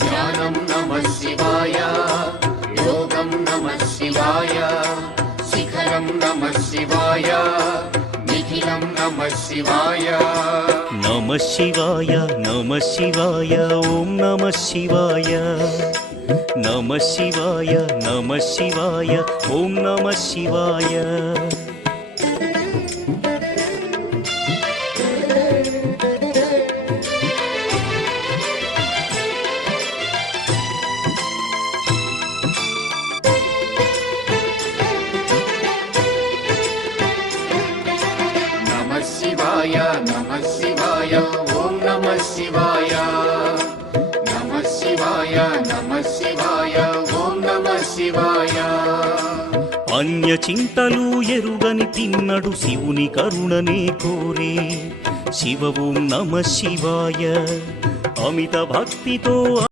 ధ్యానం నమః శివాయ, యోగం నమః శివాయ, శిఖరం నమః శివాయ, నిఖిలం నమః శివాయ. నమః శివాయ నమః శివాయ ఓం నమః శివాయ. నమః శివాయ నమః శివాయ ఓం నమః శివాయ. నమః శివాయ నమః శివాయ ఓం నమః శివాయ. నమః శివాయ నమః శివాయ ఓం నమః శివాయ. అన్య చింతలు ఎరుగని తిన్నడు శివుని కరుణనే కోరే. శివ ఓం నమః శివాయ. అమిత భక్తితో